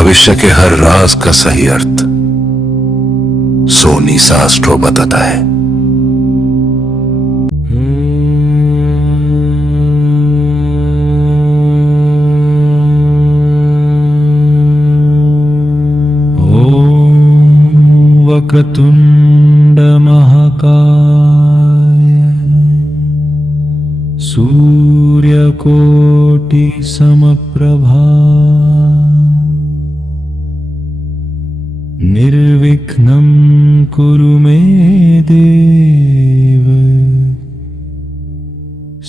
भविष्य के हर राज का सही अर्थ सोनी सा एस्ट्रो बताता है। वक्रतुंड महाकाय सूर्यकोटि समप्रभा निर्विघ्नं कुरु मे देव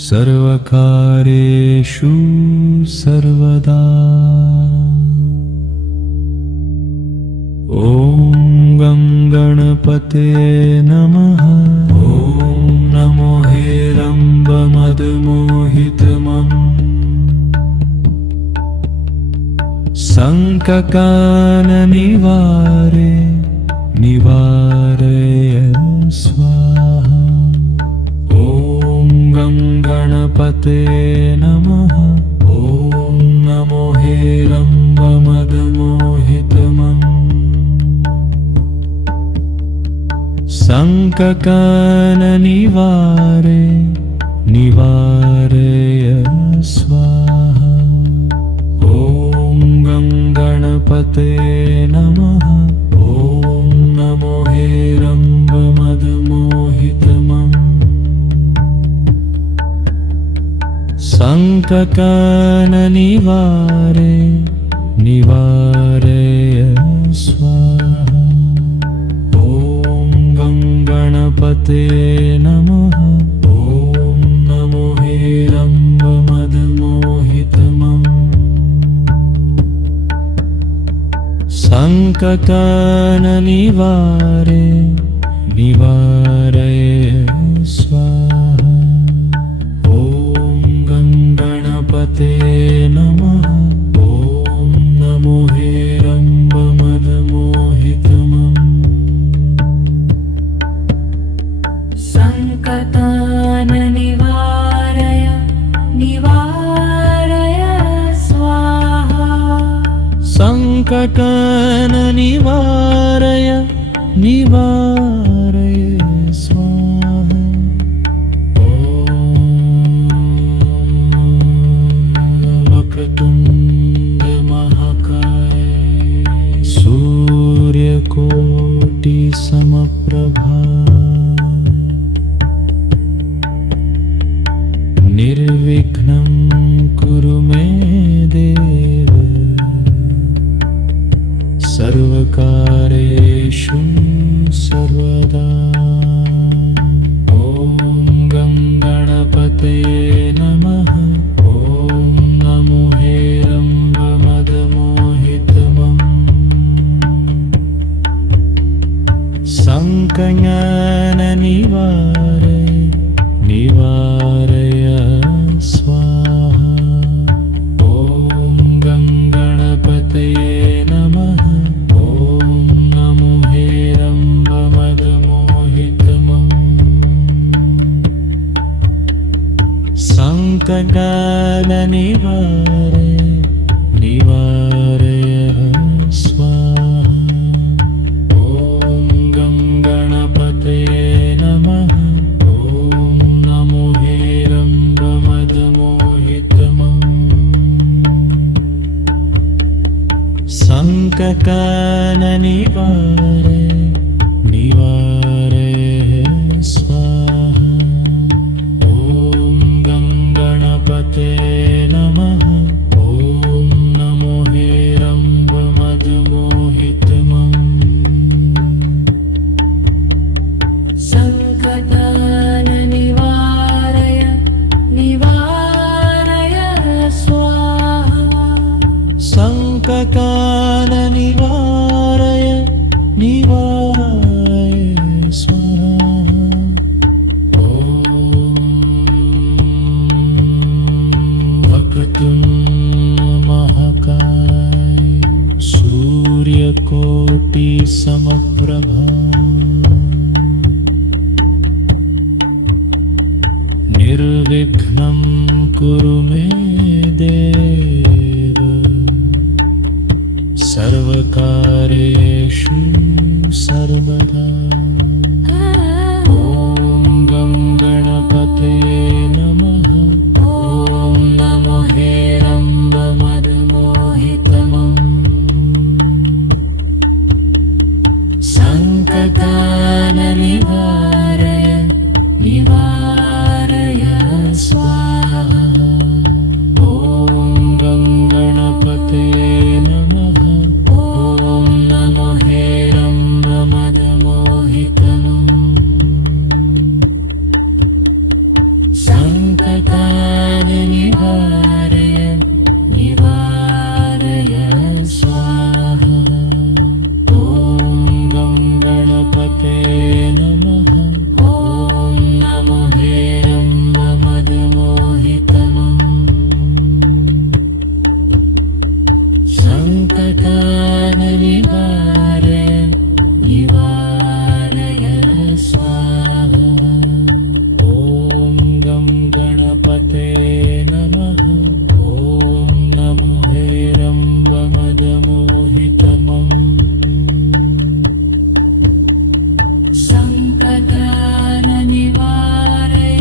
सर्वकार्येषु सर्वदा। ॐ गणपते नमः। ॐ नमो हेरम्बमदमोहितमम् संककाननिवारे निवारय स्वाहा। ॐ गणपते नमः। ॐ नमो हेरम्बमदमोहितमम् संककाननिवारे निवारय स्वाहा। ॐ गणपते नमः। ॐ नमो हेरम्बमदमोहितमम् संककाननिवारे निवारय स्वाहा। गणपते नमः। ॐ नमो हेरम्बमदमोहितमम् संककाननिवारे निवारय स्वाहा। ॐ गणपते नमः। ॐ नमो हेरम्बमदमोहितमम् संकटाननिवारय निवारय स्वाहा। संकटाननिवारय निवारय स्वाहा। ॐ वक्रतुंड महाकाय सूर्यकोटि समप्रभा निर्विघ्नं कुरु मे देव सर्वकार्येषु सर्वदा। ॐ गणपते नमः। ॐ नमो हेरम्बमदमोहितमम् संकज्ञाननिवारे निवारय स्वाहा। ॐ गणपते नमः। ॐ नमो हेरम्बमदमोहितमम् संकटाननिवारे निवारय स्वाहा। ॐ गणपते नमः। संकटाननिवारे निवारय स्वाहा। ॐ गणपते नमः। ॐ नमो हेरम्बमदमोहितमम् संकटाननिवारय निवारय स्वाहा। संकटाननिवारय निवारय स्वाहा। ॐ वक्रतुंड महाकाय सूर्यकोटि समप्रभा निर्विघ्नं कुरु मे देव सर्वकार्येषु सर्वदा ॐ गं गणपते नमः ॐ नमो हेरम्बमदमोहितमम् सङ्कटाननिवारय निवारय स्वाहा ॐ गं गणपते नमः ॐ नमो हेरम्बमदमोहितमम् सङ्कटाननिवारय निवारय स्वाहा ॐ गं गणपते नमः ॐ नमो हेरम्बमदमोहितमम् सङ्कटाननिवारय निवारय स्वाहा ॐ गं गणपते नमः ॐ नमो हेरम्बमदमोहितमम् सङ्कटाननिवारय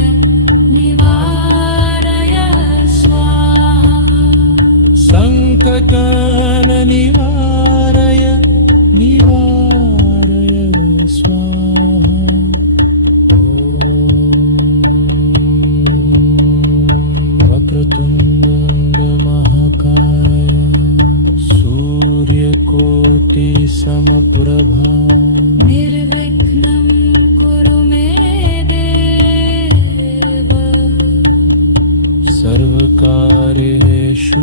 निवारय स्वाहा सङ्कटाननिवारय निवारय स्वाहा वक्रतुण्डमहाकाय सूर्यकोटिसमप्रभा निर्विघ्नं कुरु मे देव सर्वकार्येषु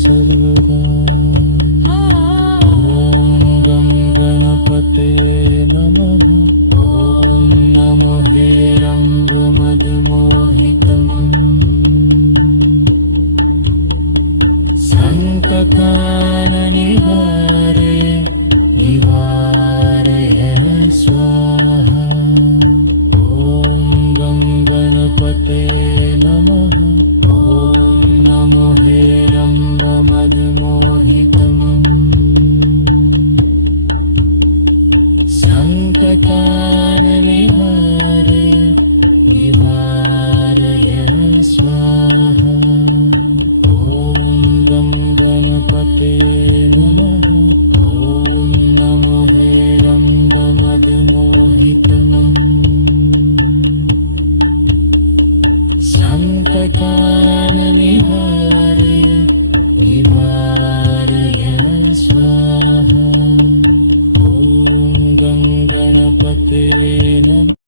सर्वदा ॐ गं गणपते नमः ॐ नमो हेरम्बमदमोहितमम् सङ्कटाननिवारय निवारय स्वाहा ॐ गं गणपते नमः ॐ नमो हेरम्बमदमोहितमम् सङ्कटाननिवारय निवारय स्वाहा ॐ गं गणपते नमः ॐ नमो हेरम्बमदमोहितमम् सङ्कटाननिवारय निवारय स्वाहा ॐ गं गणपते नमः।